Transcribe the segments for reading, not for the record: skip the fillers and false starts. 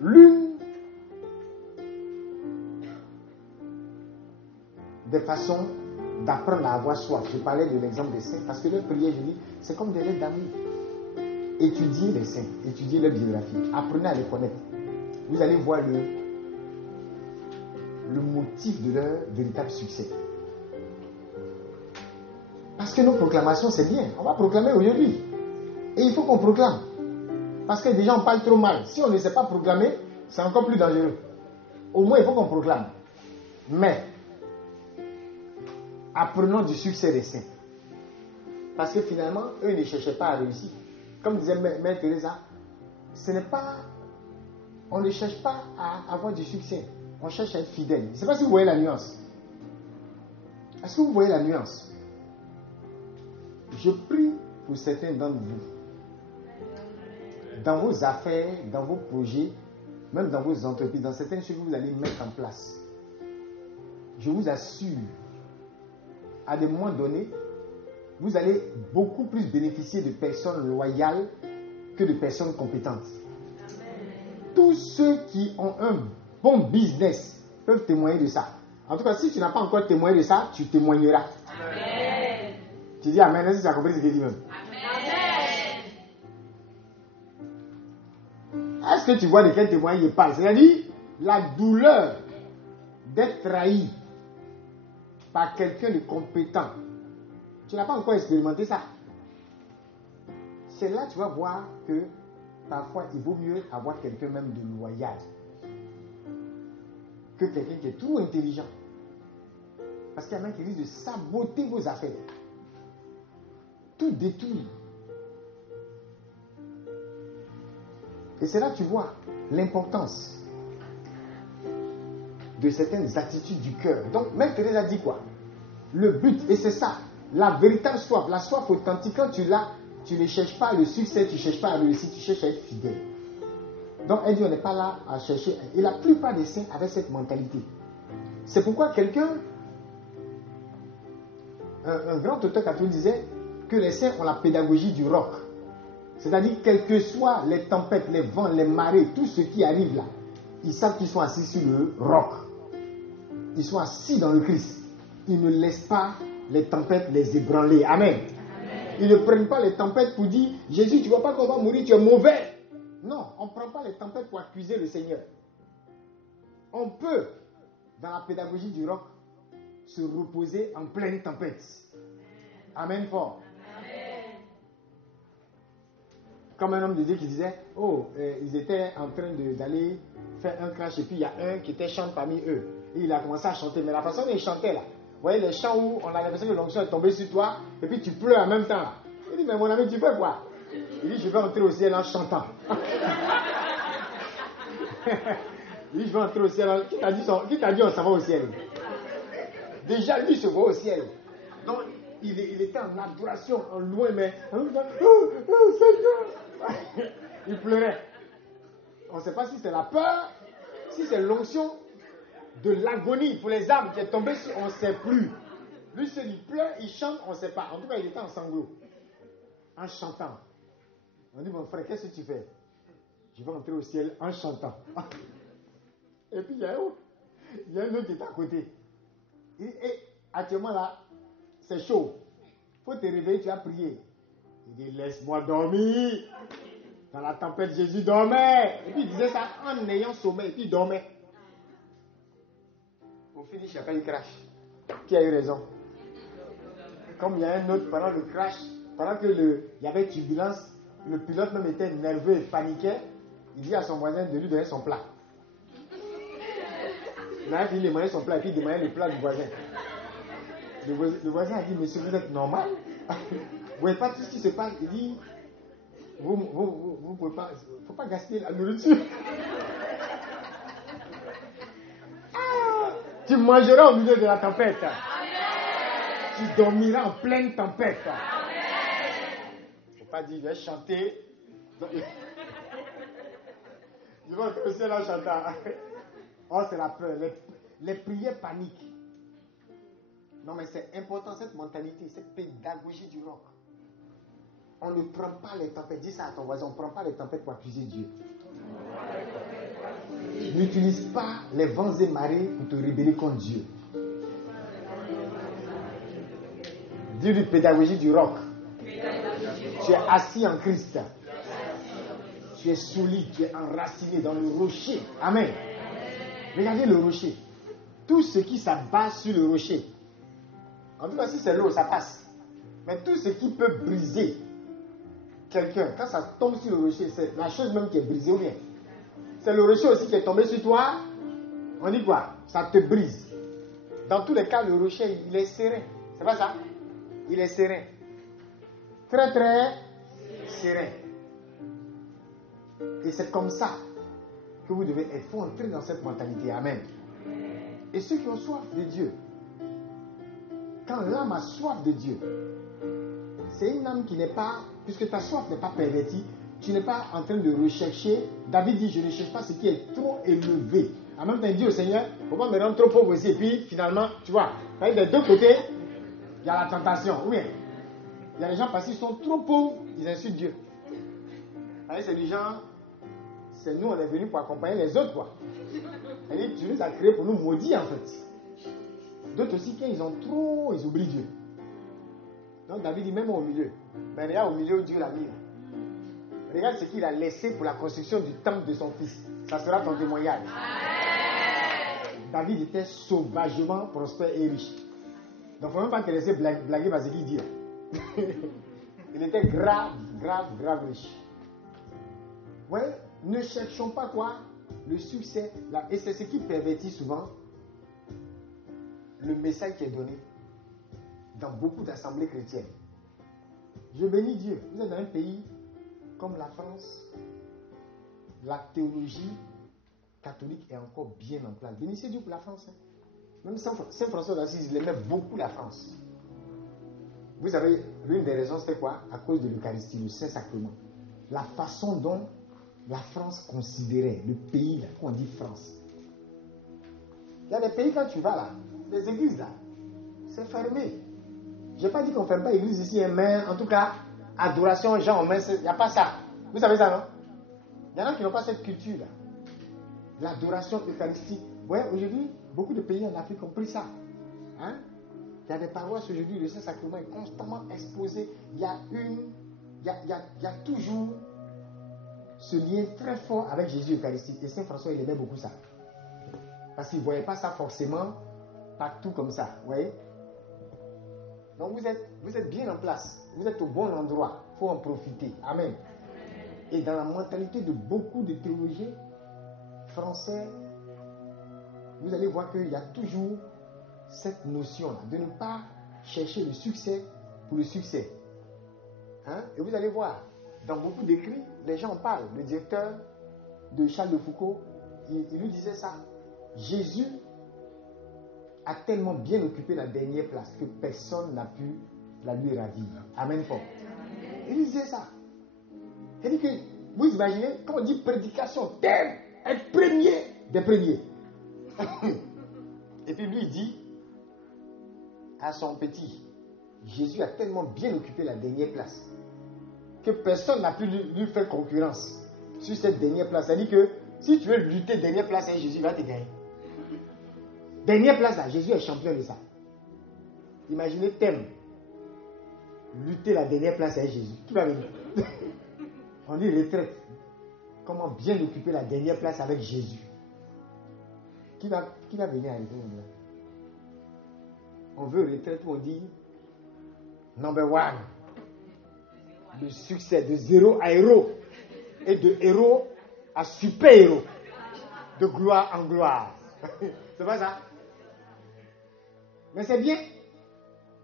L'une des façons d'apprendre à avoir soif, je parlais de l'exemple des saints, parce que leur prière, je dis, c'est comme des lettres d'amour. Étudiez les saints, étudiez leur biographie, apprenez à les connaître. Vous allez voir le motif de leur véritable succès. Parce que nos proclamations, c'est bien. On va proclamer aujourd'hui. Et il faut qu'on proclame. Parce que déjà, on parle trop mal. Si on ne sait pas proclamer, c'est encore plus dangereux. Au moins, il faut qu'on proclame. Mais, apprenons du succès des saints. Parce que finalement, eux ne cherchaient pas à réussir. Comme disait Mère Teresa, ce n'est pas... On ne cherche pas à avoir du succès. On cherche à être fidèle. Je ne sais pas si vous voyez la nuance. Est-ce que vous voyez la nuance? Je prie pour certains d'entre vous. Dans vos affaires, dans vos projets, même dans vos entreprises, dans certaines choses que vous allez mettre en place. Je vous assure, à des moments donnés, vous allez beaucoup plus bénéficier de personnes loyales que de personnes compétentes. Tous ceux qui ont un bon business peuvent témoigner de ça. En tout cas, si tu n'as pas encore témoigné de ça, tu témoigneras. Amen. Tu dis Amen, est-ce que tu as compris ce que je dis même? Amen. Est-ce que tu vois de quel témoignage il parle? C'est-à-dire la douleur d'être trahi par quelqu'un de compétent. Tu n'as pas encore expérimenté ça. C'est là que tu vas voir que parfois il vaut mieux avoir quelqu'un même de loyal que quelqu'un qui est trop intelligent. Parce qu'il y a un mec qui risque de saboter vos affaires. Tout détruire. Et c'est là que tu vois l'importance de certaines attitudes du cœur. Donc, Mère Thérèse a dit quoi? Le but, et c'est ça, la véritable soif, la soif authentique, quand tu l'as, tu ne cherches pas le succès, tu ne cherches pas à réussir, tu cherches à être fidèle. Donc, elle dit, on n'est pas là à chercher. Et la plupart des saints avaient cette mentalité. C'est pourquoi un grand auteur catholique disait que les saints ont la pédagogie du roc. C'est-à-dire, quelles que soient les tempêtes, les vents, les marées, tout ce qui arrive là, ils savent qu'ils sont assis sur le roc. Ils sont assis dans le Christ. Ils ne laissent pas les tempêtes les ébranler. Amen. Amen. Ils ne prennent pas les tempêtes pour dire, Jésus, tu ne vois pas qu'on va mourir, tu es mauvais. Non, on ne prend pas les tempêtes pour accuser le Seigneur. On peut, dans la pédagogie du roc, se reposer en pleine tempête. Amen fort. Amen. Comme un homme de Dieu qui disait, ils étaient en train d'aller faire un crash et puis il y a un qui était chante parmi eux. Et il a commencé à chanter. Mais la façon dont il chantait là, vous voyez les chants où on a l'impression que l'onction est tombée sur toi et puis tu pleures en même temps là. Il dit, mais mon ami, tu fais quoi? Il dit, je vais entrer au ciel en chantant. Il dit, je vais entrer au ciel. Qui t'a dit on s'en va au ciel? Déjà, lui se voit au ciel. Donc, il était en adoration, en loin, mais... il pleurait. On ne sait pas si c'est la peur, si c'est l'onction de l'agonie pour les âmes qui est tombée sur... On ne sait plus. Lui, il pleure, il chante, on ne sait pas. En tout cas, il était en sanglots. En chantant. On dit, mon frère, qu'est-ce que tu fais? Je vais entrer au ciel en chantant. Et puis, il y a un autre qui est à côté. Et actuellement là, c'est chaud. Il faut te réveiller, tu as prié. Il dit, laisse-moi dormir. Dans la tempête, Jésus dormait. Et puis il disait ça en ayant sommeil. Et puis il dormait. Au finish, chacun il crash. Qui a eu raison? Comme il y a un autre, pendant le crash, pendant que il y avait turbulence, le pilote même était nerveux et paniquait. Il dit à son voisin de lui donner son plat. Il a fini de demander son plat et puis il demandait le plat du voisin. Le voisin a dit, monsieur, vous êtes normal? Vous ne voyez pas tout ce qui se passe? Il dit, vous pouvez pas, il ne faut pas gaspiller la nourriture. Tu mangeras au milieu de la tempête. Amen. Tu dormiras en pleine tempête. Il ne faut pas dire, je vais chanter. Je vais entrer au ciel en chantant. Oh, c'est la peur. Les prières paniques. Non, mais c'est important, cette mentalité, cette pédagogie du roc. On ne prend pas les tempêtes. Dis ça à ton voisin, on ne prend pas les tempêtes pour accuser Dieu. N'utilise pas les vents et marées pour te rebeller contre Dieu. Dis-lui pédagogie du roc. Tu es assis en Christ. Tu es solide, tu es enraciné dans le rocher. Amen. Regardez le rocher. Tout ce qui s'abat sur le rocher. En tout cas, si c'est l'eau, ça passe. Mais tout ce qui peut briser quelqu'un, quand ça tombe sur le rocher, c'est la chose même qui est brisée ou bien. C'est le rocher aussi qui est tombé sur toi. On dit quoi? Ça te brise. Dans tous les cas, le rocher, il est serein. C'est pas ça? Il est serein. Très, très serein. Et c'est comme ça que vous devez être. Il faut entrer dans cette mentalité. Amen. Et ceux qui ont soif de Dieu, quand l'âme a soif de Dieu, c'est une âme qui n'est pas, puisque ta soif n'est pas pervertie, tu n'es pas en train de rechercher. David dit, je ne cherche pas ce qui est trop élevé. En même temps, il dit au Seigneur, il ne faut pas me rendre trop pauvre aussi. Et puis, finalement, tu vois, des deux côtés, il y a la tentation. Oui. Il y a des gens, parce qu'ils sont trop pauvres, ils insultent Dieu. C'est des gens, c'est nous, on est venus pour accompagner les autres, quoi. C'est-à-dire, tu nous as créés pour nous maudire, en fait. D'autres aussi, quand ils ont trop, ils oublient Dieu. Donc, David dit, même au milieu. Mais regarde au milieu où Dieu l'a mis. Regarde ce qu'il a laissé pour la construction du temple de son fils. Ça sera ton témoignage. David était sauvagement prospère et riche. Donc, il ne faut même pas te laisser blaguer par ce qu'il dit. Il était grave riche. Ouais, ne cherchons pas quoi? Le succès. Et c'est ce qui pervertit souvent le message qui est donné dans beaucoup d'assemblées chrétiennes. Je bénis Dieu. Vous êtes dans un pays comme la France, la théologie catholique est encore bien en place. Bénissez Dieu pour la France. Hein. Même Saint François d'Assise, il aimait beaucoup la France. Vous savez, l'une des raisons, c'était quoi? À cause de l'Eucharistie, le Saint-Sacrement. La façon dont la France considérait le pays, là, quand on dit France. Il y a des pays, quand tu vas là, les églises là, c'est fermé. Je n'ai pas dit qu'on ne ferme pas l'église ici, mais en tout cas, adoration, gens en main, il n'y a pas ça. Vous savez ça, non? Il y en a qui n'ont pas cette culture-là. L'adoration eucharistique. Ouais, aujourd'hui, beaucoup de pays en Afrique ont pris ça. Hein? Il y a des paroisses aujourd'hui, le Saint-Sacrement est constamment exposé. Il y a toujours ce lien très fort avec Jésus eucharistique. Et Saint François, il aimait beaucoup ça. Parce qu'il ne voyait pas ça forcément partout comme ça. Vous voyez? Donc vous êtes bien en place. Vous êtes au bon endroit. Il faut en profiter. Amen. Et dans la mentalité de beaucoup de théologiens français, vous allez voir qu'il y a toujours cette notion-là de ne pas chercher le succès pour le succès. Hein? Et vous allez voir, dans beaucoup d'écrits, les gens en parlent. Le directeur de Charles de Foucault, il lui disait ça. Jésus a tellement bien occupé la dernière place que personne n'a pu la lui ravir. Amen fort. Il disait ça. Il dit que, vous imaginez, quand on dit prédication, être premier des premiers. Et puis lui, il dit à son petit, Jésus a tellement bien occupé la dernière place que personne n'a pu lui faire concurrence sur cette dernière place. C'est-à-dire que si tu veux lutter dernière place avec Jésus, il va te gagner. Dernière place là, Jésus est champion de ça. Imaginez thème. Lutter la dernière place avec Jésus. Qui va venir? On dit retraite. Comment bien occuper la dernière place avec Jésus? Qui va venir arriver là? On veut retraite où on dit number one. Le succès de zéro à héros. Et de héros à super héros. De gloire en gloire. C'est pas ça? Mais c'est bien.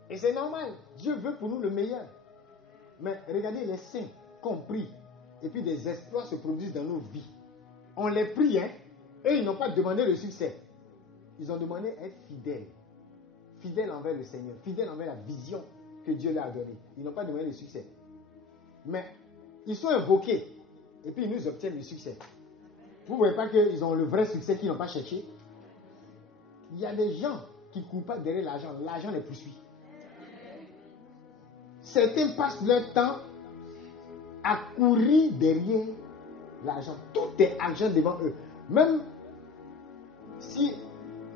Et c'est normal. Dieu veut pour nous le meilleur. Mais regardez les saints compris. Et puis des exploits se produisent dans nos vies. On les prie, hein. Eux, ils n'ont pas demandé le succès. Ils ont demandé être fidèles. Fidèles envers le Seigneur. Fidèles envers la vision que Dieu leur a donnée. Ils n'ont pas demandé le succès. Mais ils sont invoqués. Et puis ils nous obtiennent le succès. Vous ne voyez pas qu'ils ont le vrai succès qu'ils n'ont pas cherché? Il y a des gens qui ne courent pas derrière l'argent. L'argent les poursuit. Certains passent leur temps à courir derrière l'argent. Tout est argent devant eux. Même si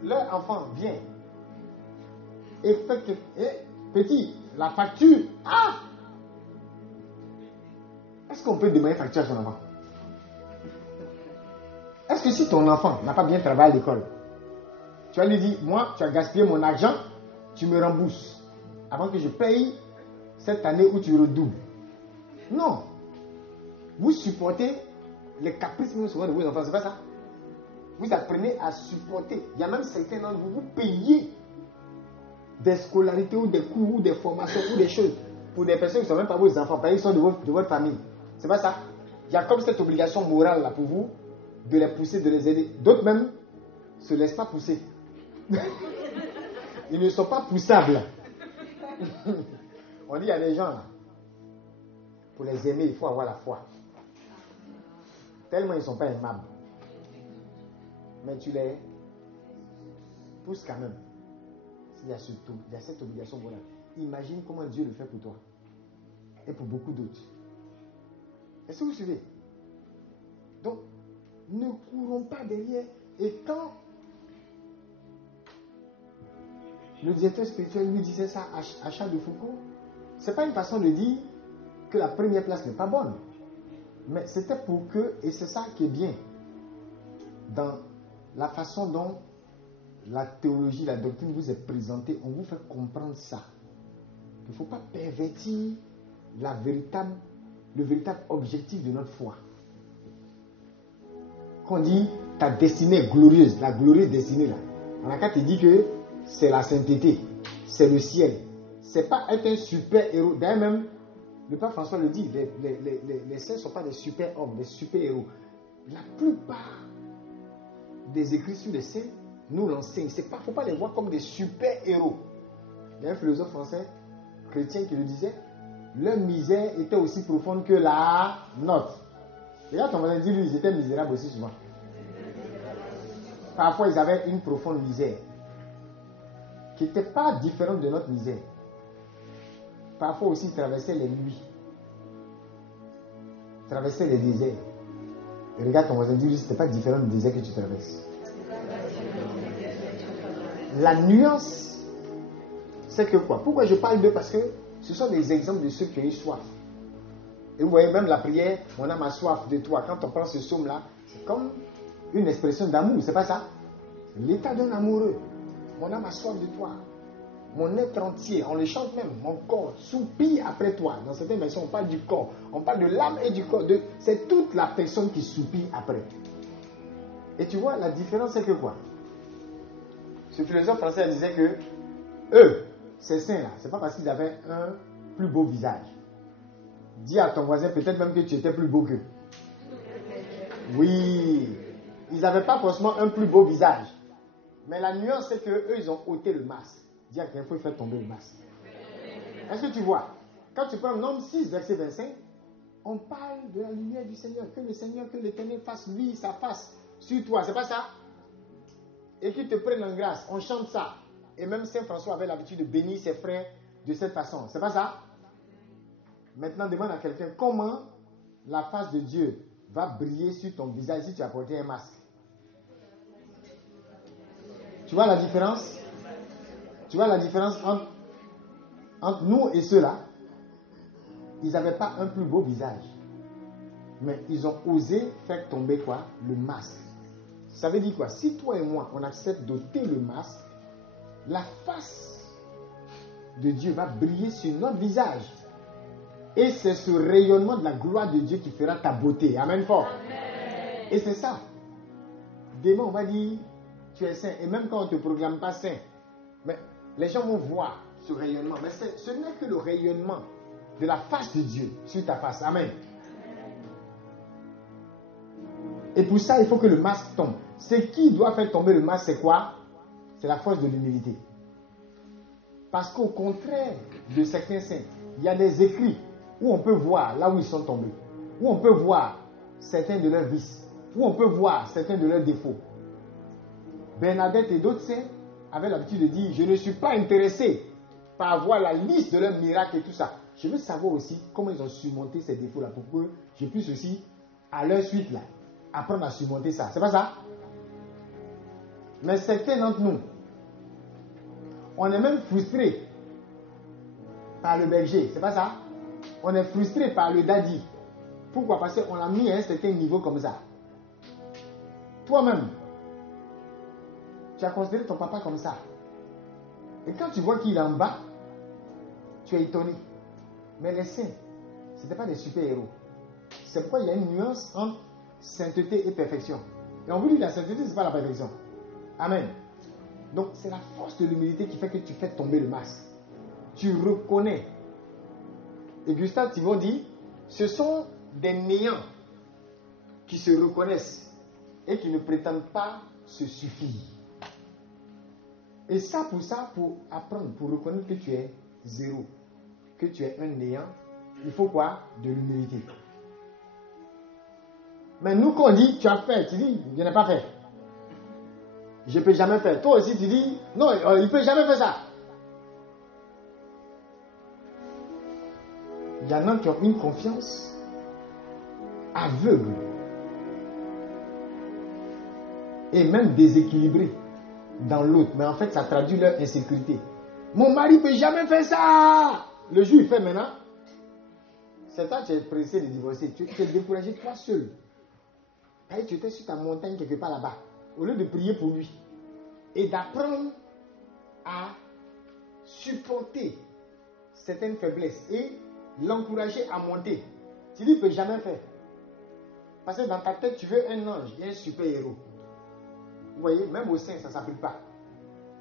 leur enfant vient et fait que, petit, la facture, est-ce qu'on peut demander facture à son enfant? Est-ce que si ton enfant n'a pas bien travaillé à l'école, tu vas lui dire, moi, tu as gaspillé mon argent, tu me rembourses avant que je paye cette année où tu redoubles? Non. Vous supportez les caprices de vos enfants, c'est pas ça? Vous apprenez à supporter. Il y a même certains d'entre vous, vous payez des scolarités ou des cours ou des formations ou des choses pour des personnes qui ne sont même pas vos enfants, parce qu'ils sont de votre famille. C'est pas ça? Il y a comme cette obligation morale là pour vous de les pousser, de les aider. D'autres même ne se laissent pas pousser. Ils ne sont pas poussables. On dit il y a des gens là, pour les aimer, il faut avoir la foi. Tellement ils ne sont pas aimables. Mais tu les pousses quand même. Il y a cette obligation morale. Imagine comment Dieu le fait pour toi. Et pour beaucoup d'autres. Est-ce que vous suivez? Donc, ne courons pas derrière. Et quand le directeur spirituel lui disait ça à Charles de Foucault, ce n'est pas une façon de dire que la première place n'est pas bonne. Mais c'était pour que, et c'est ça qui est bien, dans la façon dont la théologie, la doctrine vous est présentée, on vous fait comprendre ça. Il ne faut pas pervertir le véritable objectif de notre foi. Quand on dit ta destinée glorieuse, la glorieuse destinée là, on a qu'à te dire que c'est la sainteté, c'est le ciel. C'est pas être un super héros. D'ailleurs même, le pape François le dit, les saints ne sont pas des super hommes, des super héros. La plupart des écrits sur les saints nous l'enseignent. Il ne faut pas les voir comme des super héros. Il y a un philosophe français, chrétien, qui le disait, leur misère était aussi profonde que la nôtre. Regarde, on va dire, lui, ils étaient misérables aussi souvent. Parfois, ils avaient une profonde misère qui n'était pas différente de notre misère. Parfois aussi, ils traversaient les nuits, traversaient les déserts. Et regarde, ton voisin dit, ce n'était pas différent du désert que tu traverses. La nuance, c'est que quoi? Pourquoi je parle d'eux? Parce que ce sont des exemples de ceux qui ont eu soif. Et vous voyez même la prière, mon âme a soif de toi. Quand on prend ce psaume-là, c'est comme une expression d'amour, c'est pas ça? L'état d'un amoureux. Mon âme a soif de toi. Mon être entier, on le chante même, mon corps soupire après toi. Dans certaines versions, on parle du corps. On parle de l'âme et du corps. C'est toute la personne qui soupire après. Et tu vois, la différence, c'est que quoi? Ce philosophe français disait que eux, ces saints-là, c'est pas parce qu'ils avaient un plus beau visage. Dis à ton voisin peut-être même que tu étais plus beau qu'eux. Oui, ils n'avaient pas forcément un plus beau visage. Mais la nuance, c'est qu'eux, ils ont ôté le masque. Dis à quelqu'un, il faut faire tomber le masque. Est-ce que tu vois? Quand tu prends Nombre 6, verset 25, on parle de la lumière du Seigneur. Que le Seigneur, que l'Éternel fasse lui, sa face sur toi. C'est pas ça? Et qu'il te prenne en grâce. On chante ça. Et même Saint François avait l'habitude de bénir ses frères de cette façon. C'est pas ça? Maintenant, demande à quelqu'un comment la face de Dieu va briller sur ton visage si tu as porté un masque. Tu vois la différence? Tu vois la différence entre nous et ceux-là? Ils n'avaient pas un plus beau visage. Mais ils ont osé faire tomber quoi? Le masque. Ça veut dire quoi? Si toi et moi, on accepte d'ôter le masque, la face de Dieu va briller sur notre visage. Et c'est ce rayonnement de la gloire de Dieu qui fera ta beauté. Amen fort. Amen. Et c'est ça. Demain, on va dire, tu es saint. Et même quand on ne te proclame pas saint, mais les gens vont voir ce rayonnement. Mais ce n'est que le rayonnement de la face de Dieu sur ta face. Amen. Et pour ça, il faut que le masque tombe. Ce qui doit faire tomber le masque, c'est quoi? C'est la force de l'humilité. Parce qu'au contraire de certains saints, il y a des écrits où on peut voir là où ils sont tombés, où on peut voir certains de leurs vices, où on peut voir certains de leurs défauts. Bernadette et d'autres saints avaient l'habitude de dire, je ne suis pas intéressé par voir la liste de leurs miracles et tout ça. Je veux savoir aussi comment ils ont surmonté ces défauts-là pour que je puisse aussi, à leur suite, là, apprendre à surmonter ça. C'est pas ça? Mais certains d'entre nous, on est même frustré par le berger, c'est pas ça? On est frustré par le daddy. Pourquoi? Parce qu'on l'a mis à un certain niveau comme ça. Toi-même, tu as considéré ton papa comme ça. Et quand tu vois qu'il est en bas, tu es étonné. Mais les saints, ce n'étaient pas des super-héros. C'est pourquoi il y a une nuance entre sainteté et perfection. Et on vous dit que la sainteté, ce n'est pas la perfection. Amen. Donc, c'est la force de l'humilité qui fait que tu fais tomber le masque. Tu reconnais. Et Gustave Thibon dit, ce sont des néants qui se reconnaissent et qui ne prétendent pas se suffire. Et ça, pour apprendre, pour reconnaître que tu es zéro, que tu es un néant, il faut quoi? De l'humilité. Mais nous, quand on dit, tu as fait, tu dis, je n'ai pas fait. Je ne peux jamais faire. Toi aussi, tu dis, non, il ne peut jamais faire ça. Il y en a qui ont une confiance aveugle et même déséquilibrée dans l'autre. Mais en fait, ça traduit leur insécurité. Mon mari ne peut jamais faire ça. Le jour, il fait maintenant. C'est toi, tu es pressé de divorcer. Tu es découragé toi seul. Et tu étais sur ta montagne quelque part là-bas. Au lieu de prier pour lui et d'apprendre à supporter certaines faiblesses et l'encourager à monter. Tu dis, il ne peut jamais faire. Parce que dans ta tête, tu veux un ange et un super-héros. Vous voyez, même au sein, ça ne s'applique pas.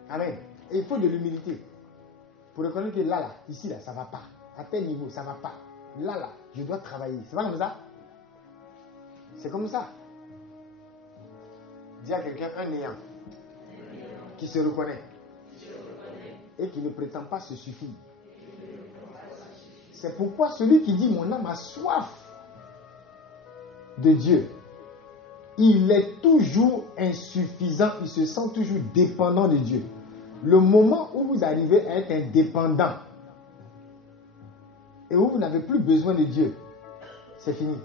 Amen. Et il faut de l'humilité. Pour reconnaître que là, ici, là, ça ne va pas. À tel niveau, ça ne va pas. Là, je dois travailler. C'est pas comme ça? C'est comme ça. Dis à quelqu'un, un néant qui se reconnaît et qui ne prétend pas se suffire. C'est pourquoi celui qui dit mon âme a soif de Dieu, il est toujours insuffisant, il se sent toujours dépendant de Dieu. Le moment où vous arrivez à être indépendant et où vous n'avez plus besoin de Dieu, c'est fini.